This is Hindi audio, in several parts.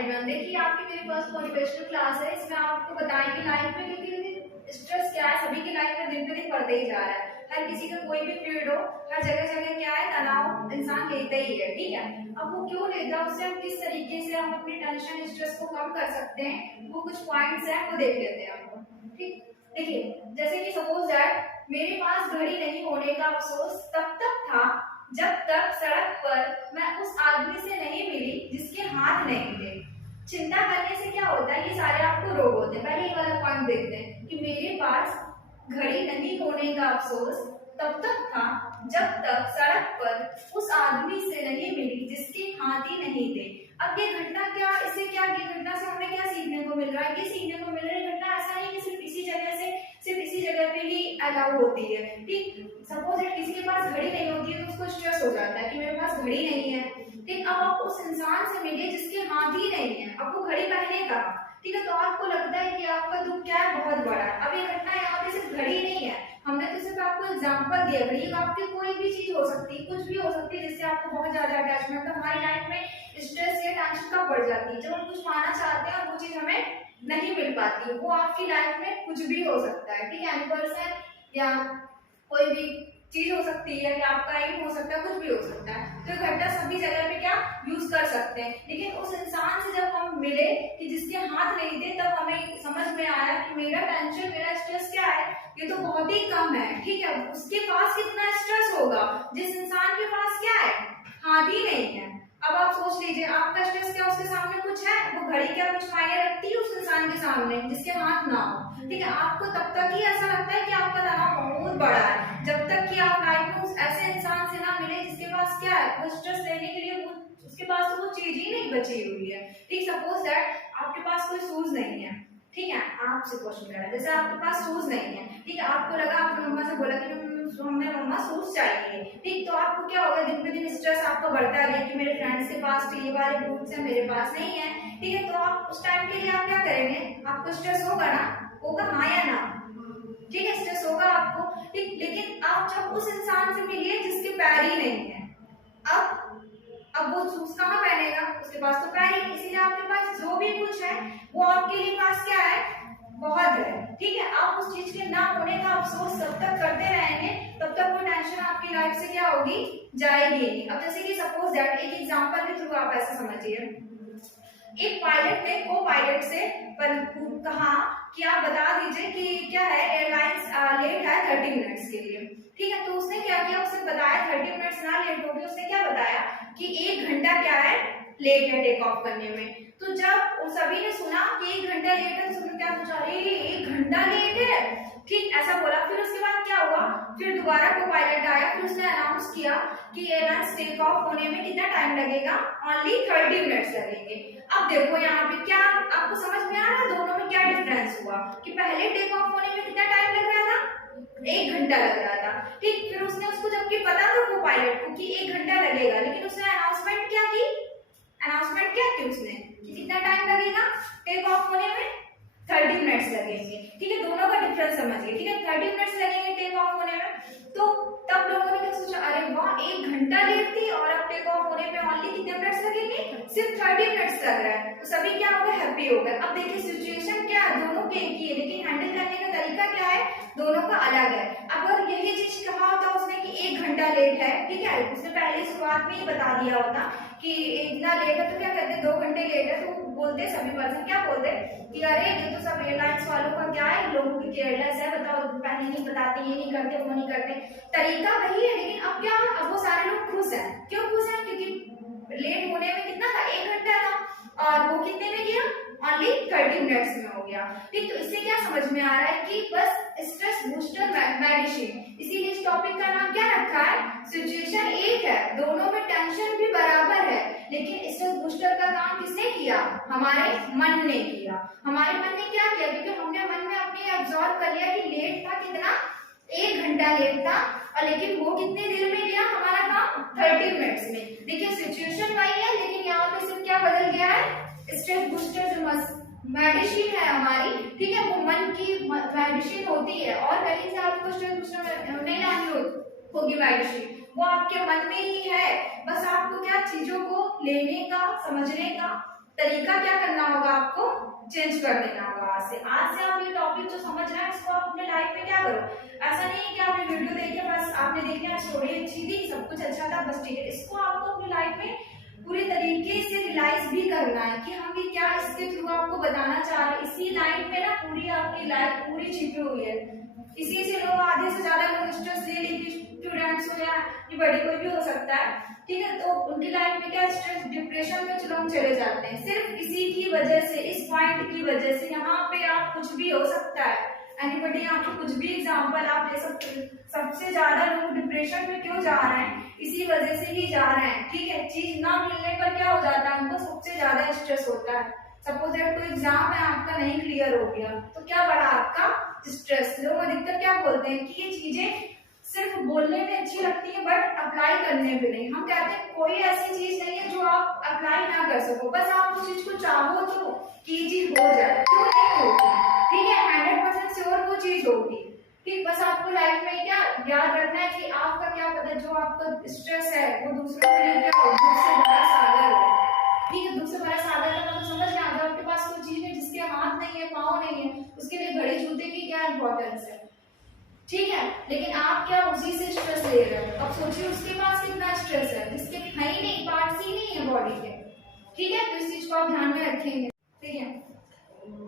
एवरीवन, देखिए आपकी मेरी फर्स्ट मोटिवेशनल क्लास है। इसमें आपको बताएंगे लाइफ में क्योंकि स्ट्रेस क्या है, सभी की लाइफ में दिन पे दिन बढ़ते ही जा रहा है। हर किसी का कोई भी फील्ड हो, हर जगह जगह क्या है, तनाव इंसान लेता ही है। ठीक है, अब वो क्यों लेता है, उससे हम किस तरीके से हम अपनी टेंशन स्ट्रेस को कम कर सकते हैं, वो कुछ पॉइंट्स हैं वो देख लेते हैं आपको। ठीक, देखिए जैसे कि सपोज दैट मेरे पास घड़ी नहीं होने का अफसोस तब तक था जब तक सड़क पर मैं उस आदमी से नहीं मिली जिसके हाथ नहीं थे। चिंता करने से क्या होता है, ये सारे आपको रोग होते हैं। पहले ये वाला पॉइंट देखते हैं कि मेरे पास घड़ी नहीं होने का अफसोस तब तक था जब तक सड़क पर उस आदमी से नहीं मिली जिसके हाथ ही नहीं थे। अब ये घटना क्या, इससे क्या, ये घटना से हमें क्या सीखने को मिल रहा है? ये सीखने को मिल रहा है घटना ऐसा नहीं कि सिर्फ इसी जगह से, सिर्फ इसी जगह पे ही अलाउ होती है। ठीक, सपोज किसी के पास घड़ी नहीं होती है तो उसको स्ट्रेस हो जाता है कि मेरे पास घड़ी नहीं है। ठीक, अब आप उस इंसान से मिलिए जिसके हाथ ही नहीं है, अब वो घड़ी पहनेगा। ठीक है, तो आपको लगता है कि आपका दुख क्या है, बहुत बड़ा है। अब ये घटना यहाँ पे सिर्फ घड़ी नहीं है, हमने तो सिर्फ आपको एग्जांपल दिया। घड़ी आपकी कोई भी चीज हो सकती है, कुछ भी हो सकती है जिससे आपको बहुत ज्यादा अटैचमेंट है। हमारी लाइफ में स्ट्रेस या टेंशन कब बढ़ जाती है, जब हम कुछ पाना चाहते हैं और वो चीज हमें नहीं मिल पाती है। वो आपकी लाइफ में कुछ भी हो सकता है। ठीक है, एनी पर्सन या कोई भी चीज हो सकती है, या आपका एम हो सकता है, कुछ भी हो सकता है। तो घटना सभी जगह पे क्या यूज कर सकते हैं। लेकिन उस इंसान से जब हम मिले कि जिसके हाथ नहीं थे, तब हमें समझ में आया कि मेरा टेंशन, मेरा स्ट्रेस क्या है, ये तो बहुत ही कम है। ठीक है, उसके पास कितना स्ट्रेस होगा जिस इंसान के पास क्या है, हाथ ही नहीं है। अब आप सोच लीजिए, आपका स्ट्रेस क्या उसके सामने कुछ है? वो घड़ी क्या कुछ मायने रखती है उस इंसान के सामने जिसके हाथ ना हो? ठीक है, आपको तब तक ही ऐसा लगता है कि आपका तनाव बहुत बड़ा है, जब तक कि आप लाइफ में उस ऐसे इंसान से ना मिले जिसके पास क्या है, वो स्ट्रेस लेने के लिए वो उसके पास तो वो चीज ही नहीं बची हुई है। ठीक, सपोज दैट आपके पास कोई शूज नहीं है। ठीक है, आपसे क्वेश्चन कर रहा है, जैसे आपके पास शूज नहीं है। ठीक है, आपको लगा, आपकी मम्मा से बोला कि हमें मम्मा शूज चाहिए। ठीक, तो आपको क्या होगा, दिन पे दिन स्ट्रेस आपका बढ़ता है कि मेरे फ्रेंड्स के पास तो ये वाले बूट्स है, मेरे पास नहीं है। ठीक है, तो आप उस टाइम के लिए आप क्या करेंगे, आपको स्ट्रेस होगा ना, होगा हाँ या ना? ठीक है, स्ट्रेस होगा आपको। ठीक, लेकिन आप जब उस इंसान से मिलिए जिसके पैर ही नहीं है, अब वो शूज कहाँ पहनेगा, उसके पास तो पैर ही नहीं। इसीलिए आपके पास जो भी कुछ है वो आपके लिए पास क्या है, बहुत है। ठीक है, आप उस चीज के ना होने का अफसोस तब तक करते रहेंगे तब तक वो टेंशन आपकी लाइफ से क्या होगी, जाएगी नहीं। अब जैसे कि सपोज दैट एक एग्जांपल के थ्रू आप ऐसे समझिए, एक पायलट ने को पायलट से कहा कि आप बता दीजिए कि क्या है, एयरलाइंस लेट है 30 मिनट्स के लिए। ठीक है, तो उसने क्या किया, उसने बताया 30 मिनट्स ना लेट होगी, उसने क्या बताया कि 1 घंटा क्या है, लेट है टेक ऑफ करने में। तो जब सभी ने सुना कि 1 घंटा लेट है, तो सबने क्या सोचा, अरे 1 घंटा लेट है। ठीक, ऐसा बोला। फिर उसके बाद क्या हुआ, फिर दोबारा को पायलट आया, फिर उसने अनाउंस किया कि एयरलाइंस टेक ऑफ होने में कितना टाइम लगेगा, ओनली 30 मिनट्स लगेंगे। अब देखो यहाँ पे क्या आपको समझ में आ रहा है दोनों में क्या डिफरेंस हुआ, कि पहले टेक ऑफ होने में कितना टाइम लग रहा था, 1 घंटा लग रहा था। ठीक, फिर उसने उसको जबकि पता था को पायलट को कि 1 घंटा लगेगा, लेकिन उसने अनाउंसमेंट क्या की, अनाउंसमेंट क्या की उसने कि कितना टाइम लगेगा टेक ऑफ होने में, 30 मिनट्स लगेंगे। ठीक है, दोनों का डिफरेंस समझिए। ठीक है, 30 मिनट्स लगेंगे टेक ऑफ होने में। तो तब लोगों ने क्या सोचा, अरे वाह 1 घंटा लेट थी और अब टेक ऑफ होने में ओनली कितने मिनट्स लगेंगे, सिर्फ 30 मिनट्स लग रहा है। तो सभी क्या हो गए, हैप्पी हो गए। अब देखिए सिचुएशन क्या है, दोनों के एक ही है, लेकिन हैंडल करने का तरीका क्या है, दोनों का अलग है। अगर यही चीज कहा होता उसने कि 1 घंटा लेट है, ठीक है, उसने पहले शुरुआत में ही बता दिया होता कि इतना लेट है, तो क्या कहते 2 घंटे लेट है, तो बोलते सभी पर्सन क्या बोलते कि अरे ये तो सब एयरलाइंस वालों का क्या है, लोगों की केयरलेस है, बताओ पहले नहीं बताते, ये नहीं करते, वो नहीं करते। तरीका वही है, लेकिन अब क्या है, अब वो सारे लोग खुश हैं। क्यों खुश हैं, क्योंकि लेट होने में कितना था, 1 घंटा था, और वो कितने में गया, ओनली 30 मिनट्स में हो गया। ठीक, तो इससे क्या समझ में आ रहा है कि बस स्ट्रेस बूस्टर मेडिसिन, इसीलिए इस टॉपिक का नाम क्या रखा है, सिचुएशन एक है, दोनों में टेंशन भी बराबर है, लेकिन स्ट्रेस बूस्टर का काम किसने किया, हमारे मन ने किया। हमारे मन ने क्या किया, क्योंकि हमने मन में अपने एब्जॉर्ब कर लिया कि लेट था कितना, 1 घंटा लेट था, और लेकिन वो कितने देर में गया हमारा काम, 30 मिनट्स में। देखिए सिचुएशन वही है, लेकिन यहाँ पे सिर्फ क्या बदल गया है, स्ट्रेस बूस्टर जो मेडिसिन है हमारी, ठीक है, वो मन की मेडिसिन होती है, और कहीं से आपको स्ट्रेस बूस्टर नहीं लानी होगी मेडिसिन, वो आपके मन में ही है। बस आपको क्या चीजों को लेने का, समझने का तरीका क्या करना होगा, आपको चेंज कर देना होगा। आज से आप ये टॉपिक जो समझ रहे हैं इसको आप अपने लाइफ में क्या करो। ऐसा नहीं है कि आपने वीडियो देखी बस आपने देखा स्टोरी अच्छी थी, सब कुछ अच्छा था, बस ठीक है। इसको आपको अपनी लाइफ में पूरी तरीके से रियलाइज भी करना है कि हम ये क्या इसके थ्रू आपको बताना चाह रहे हैं। इसी लाइफ में ना पूरी आपकी लाइफ पूरी छिपी हुई है। इसी से लोग आधे से ज्यादा लोग स्ट्रेस ले लेके, स्टूडेंट्स हो या बड़ी कोई भी हो सकता है, ठीक है, तो उनकी लाइफ में क्या स्ट्रेस डिप्रेशन में लोग चले जाते हैं सिर्फ इसी की वजह से, इस पॉइंट की वजह से। यहाँ पे आप कुछ भी हो सकता है, एनीबॉडी, यहाँ पे कुछ भी एग्जांपल आप ले सकते हो। सबसे ज्यादा लोग डिप्रेशन में क्यों जा रहे हैं, इसी वजह से ही जा रहे हैं, ठीक है। चीज ना मिलने पर क्या हो जाता है, उनको सबसे ज्यादा स्ट्रेस होता है। सपोज दैट कोई एग्जाम है आपका नहीं क्लियर हो गया, तो क्या बढ़ा आपका स्ट्रेस। लोग अधिकतर क्या बोलते हैं कि ये चीजें सिर्फ बोलने में अच्छी लगती है बट अप्लाई करने में नहीं। हम कहते हैं कोई ऐसी चीज नहीं है जो आप अप्लाई ना कर सको, बस आप उस चीज को चाहो तो कि ये चीज हो जाए, क्यों नहीं होगी, ठीक है, 100% श्योर वो चीज होगी, ठीक। बस आपको लाइफ में क्या याद रखना है कि आपका क्या पता जो आपका स्ट्रेस है वो दूसरों के लिए क्या हो, दुख से भरा सागर है, ठीक है। दुख से भरा सागर का मतलब समझ में आता है। आपके पास कोई चीज है जिसके हाथ नहीं है, पाँव नहीं है, उसके लिए घड़ी जूते की क्या इंपॉर्टेंस है, ठीक है, लेकिन आप क्या उसी से स्ट्रेस ले रहे हो। अब सोचिए उसके पास कितना स्ट्रेस है जिसके है ही नहीं, पार्ट्स ही नहीं है बॉडी के, ठीक है। तो इस चीज को आप ध्यान में रखेंगे, ठीक है।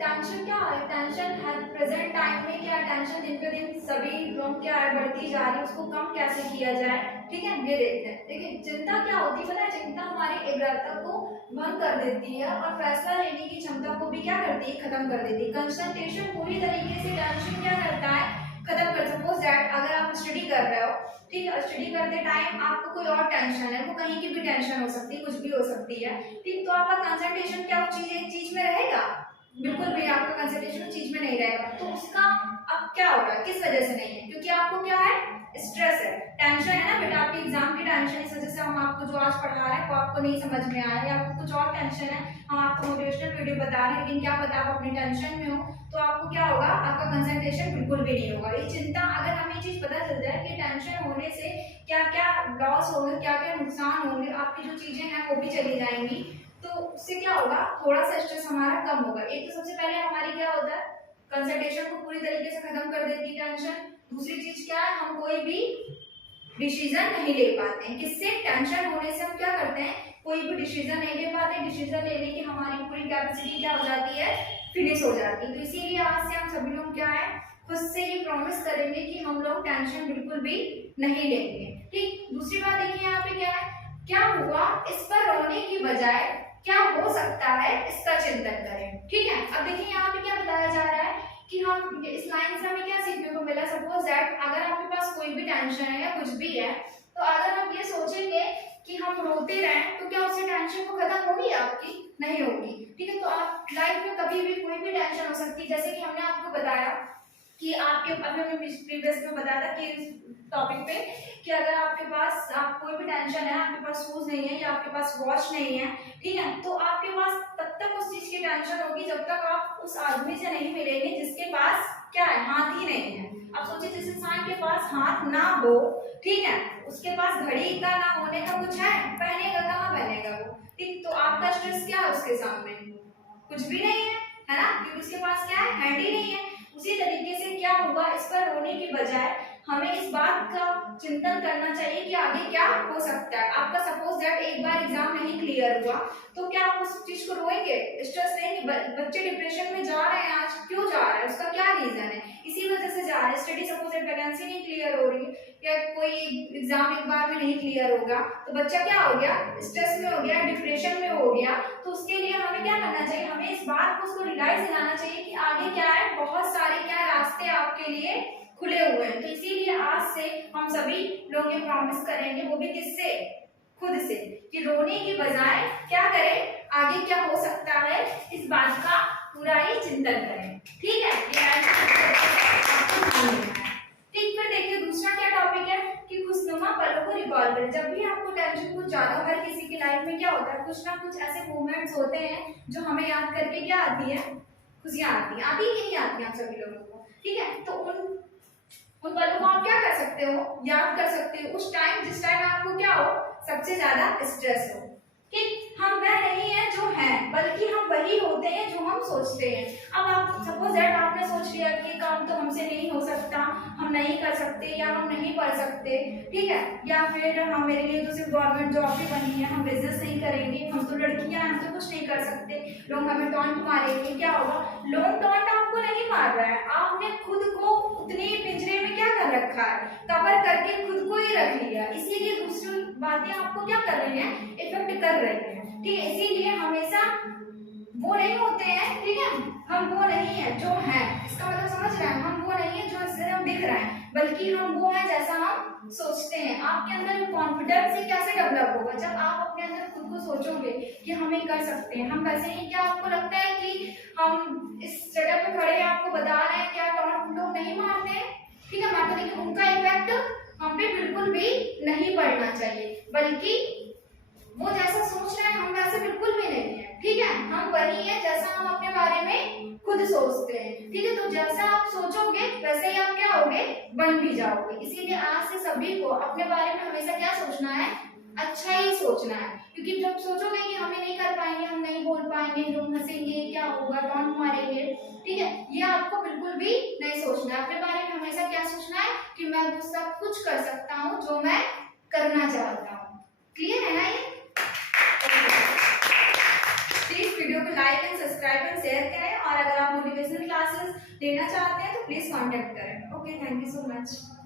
टेंशन क्या है, टेंशन हर प्रेजेंट टाइम में क्या, टेंशन दिन पे दिन सभी लोग क्या है बढ़ती जा रही है, उसको कम कैसे किया जाए, ठीक है, ये देखते हैं। देखिए चिंता क्या होती है पता है, चिंता हमारी एकाग्रता को भंग कर देती है और फैसला लेने की क्षमता को भी क्या करती है, खत्म कर देती है। कंसंट्रेशन पूरी तरीके से टेंशन क्या करता है, खत्म कर। सपोज दैट अगर आप स्टडी कर रहे हो, ठीक है, स्टडी करते टाइम आपको कोई और टेंशन है, वो कहीं की भी टेंशन हो सकती है, कुछ भी हो सकती है, ठीक, तो आपका कंसंट्रेशन क्या उस चीज में रहेगा, बिल्कुल भी आपका कंसंट्रेशन उस चीज में नहीं रहेगा। तो उसका अब क्या होगा, किस वजह से नहीं है, क्योंकि आपको क्या है, स्ट्रेस है, टेंशन है ना बेटा, आपकी एग्जाम की टेंशन। इस वजह से हम आपको जो आज पढ़ा रहे हैं वो आपको नहीं समझ में आया, या आपको कुछ और टेंशन है, हम आपको मोटिवेशनल वीडियो बता रहे हैं, लेकिन क्या पता आप अपनी टेंशन में हो, तो आपको क्या होगा, आपका कंसंट्रेशन बिल्कुल भी नहीं होगा। ये चिंता, अगर हमें चीज पता चल जाए कि टेंशन होने से क्या क्या लॉस होंगे, क्या क्या नुकसान होंगे, आपकी जो चीजें हैं वो भी चली जाएंगी, तो उससे क्या होगा, थोड़ा सा स्ट्रेस हमारा कम होगा। एक तो सबसे पहले हमारी क्या होता है, कंसंट्रेशन को पूरी तरीके से खत्म कर देती है टेंशन। दूसरी चीज क्या है, हम कोई भी डिसीजन नहीं ले पाते हैं, किससे, टेंशन होने से हम क्या करते हैं, कोई भी डिसीजन नहीं ले पाते, डिसीजन लेने की हमारी पूरी कैपेसिटी क्या हो जाती है, फिनिश हो जाती है। तो इसीलिए आज से हम सभी लोग क्या है, खुद से ये प्रॉमिस करेंगे कि हम लोग टेंशन बिल्कुल भी नहीं लेंगे, ठीक। दूसरी बात देखिए यहाँ पे क्या है, क्या हुआ, इस पर रोने की बजाय क्या हो सकता है इसका चिंतन करें, ठीक है। अब देखिए यहाँ पे क्या बताया जा रहा है कि हम इस लाइन से हमें क्या सीखने को मिला। सपोज दैट अगर आपके पास कोई भी टेंशन है या कुछ भी है, तो अगर आप ये सोचेंगे कि हम रोते रहें तो क्या उससे टेंशन को खत्म होगी, आपकी नहीं होगी, ठीक है। तो आप लाइफ में कभी भी कोई भी टेंशन हो सकती है, जैसे कि हमने आपको बताया कि आपके, अभी हमने प्रीवियस में बताया था कि इस टॉपिक पे कि अगर आपके पास आप कोई भी टेंशन है, आपके पास शूज नहीं है या आपके पास वॉच नहीं है, ठीक है, तो आपके पास तब तक उस चीज की टेंशन होगी जब तक आप उस आदमी से नहीं मिलेंगे जिसके पास क्या है, हाथ ही नहीं है। अब सोचिए जिस इंसान के पास हाथ ना हो, ठीक है, उसके पास घड़ी का ना होने का कुछ है, पहनेगा कहाँ पहनेगा वो, ठीक। तो आपका स्ट्रेस क्या है उसके सामने, कुछ भी नहीं है ना, क्योंकि उसके पास क्या है, हैंड ही नहीं है। उसी तरीके से क्या हुआ, इस पर रोने की बजाय हमें इस बात का चिंतन करना चाहिए कि आगे क्या हो सकता है। आपका सपोज दैट एक बार एग्जाम नहीं क्लियर हुआ, तो क्या आप उस चीज को रोएंगे, स्ट्रेस लेंगे। बच्चे डिप्रेशन में जा रहे हैं आज, क्यों जा रहे हैं, उसका क्या रीजन है, इसी वजह से जा रहे हैं। स्टडी सपोज दैट वैकेंसी नहीं क्लियर हो रही या कोई एग्जाम एक बार में नहीं क्लियर होगा, तो बच्चा क्या हो गया, स्ट्रेस में हो गया, डिप्रेशन में हो गया। तो उसके लिए हमें क्या करना चाहिए, हमें इस बात को उसको रियलाइज दिलाना चाहिए कि आगे क्या है, बहुत सारे क्या रास्ते आपके लिए खुले हुए हैं। तो इसीलिए आज से हम सभी लोग ये प्रॉमिस करेंगे, वो भी किससे, खुद से, कि रोने की बजाय क्या करें, आगे क्या हो सकता है, इस बात का पूरा ही चिंतन करें, ठीक है। ठीक, फिर देखिए दूसरा क्या टॉपिक है कि खुशनुमा पलों को रिकॉल करें। जब भी आपको टेंशन कुछ ज्यादा, हर किसी की लाइफ में क्या होता है, कुछ ना कुछ ऐसे मोमेंट्स होते हैं जो हमें याद करके क्या आती है, खुशियां आती है, आती ही नहीं आती आप सभी लोगों को, ठीक है। तो उन पलों को आप क्या कर सकते हो, याद कर सकते हो उस टाइम जिस टाइम आपको क्या हो, सबसे ज्यादा स्ट्रेस हो, ठीक। हम वह नहीं है जो है, बल्कि नहीं कर सकते या हम नहीं पढ़ सकते, ठीक है, या फिर हम मेरे लिए तो सिर्फ गवर्नमेंट जॉब ही बनी है, हम बिजनेस नहीं करेंगे, हम तो लड़कियां हैं, हम तो कुछ नहीं कर सकते, लोग हमें टॉन्ट मारेंगे, क्या होगा? लोग टॉन्ट आपको नहीं मार रहा है, आपने खुद को उतने पिंजरे में क्या कर रखा है, कवर करके खुद को ही रख लिया, इसीलिए दूसरी बातें आपको क्या कर रही हैं, इफेक्ट कर रही हैं, ठीक है। इसीलिए हमेशा वो नहीं होते हैं, ठीक है, हम वो नहीं है जो है, इसका मतलब समझ रहे हैं, हम वो नहीं है जो सिर्फ दिख रहा है, बल्कि हम वो है जैसा हम सोचते हैं। आपके अंदर कॉन्फिडेंस ही कैसे डेवलप होगा? जब आप अपने अंदर खुद को सोचोगे कि हम ये कर सकते हैं, हम वैसे ही, क्या आपको लगता है कि हम इस जगह पे खड़े हैं, आपको बता रहे हैं, क्या टॉन्ट लोग नहीं मारते हैं, ठीक है, मारते, लेकिन उनका इफेक्ट हम पे बिल्कुल भी नहीं पड़ना चाहिए, बल्कि वो जैसा सोच रहे हैं हम वैसे बिल्कुल भी नहीं है, ठीक है, हम वही है जैसा हम अपने बारे में खुद सोचते हैं, ठीक है। तो जैसा आप सोचोगे वैसे ही आप क्या होगे, बन भी जाओगे। इसीलिए आज से सभी को अपने बारे में हमेशा क्या सोचना है, अच्छा ही सोचना है, क्योंकि जब सोचोगे कि हमें नहीं कर पाएंगे, हम नहीं बोल पाएंगे, लोग हंसेंगे, क्या होगा, टॉन्ट मारेंगे, ठीक है, ये आपको बिल्कुल भी नहीं सोचना है। अपने बारे में हमेशा क्या सोचना है कि मैं वो सब कुछ कर सकता हूँ जो मैं करना चाहता हूँ। क्लियर है ना ये? प्लीज वीडियो को like and subscribe and share करें, और अगर आप मोटिवेशनल क्लासेस लेना चाहते हैं तो प्लीज कांटेक्ट करें। Okay, thank you so much.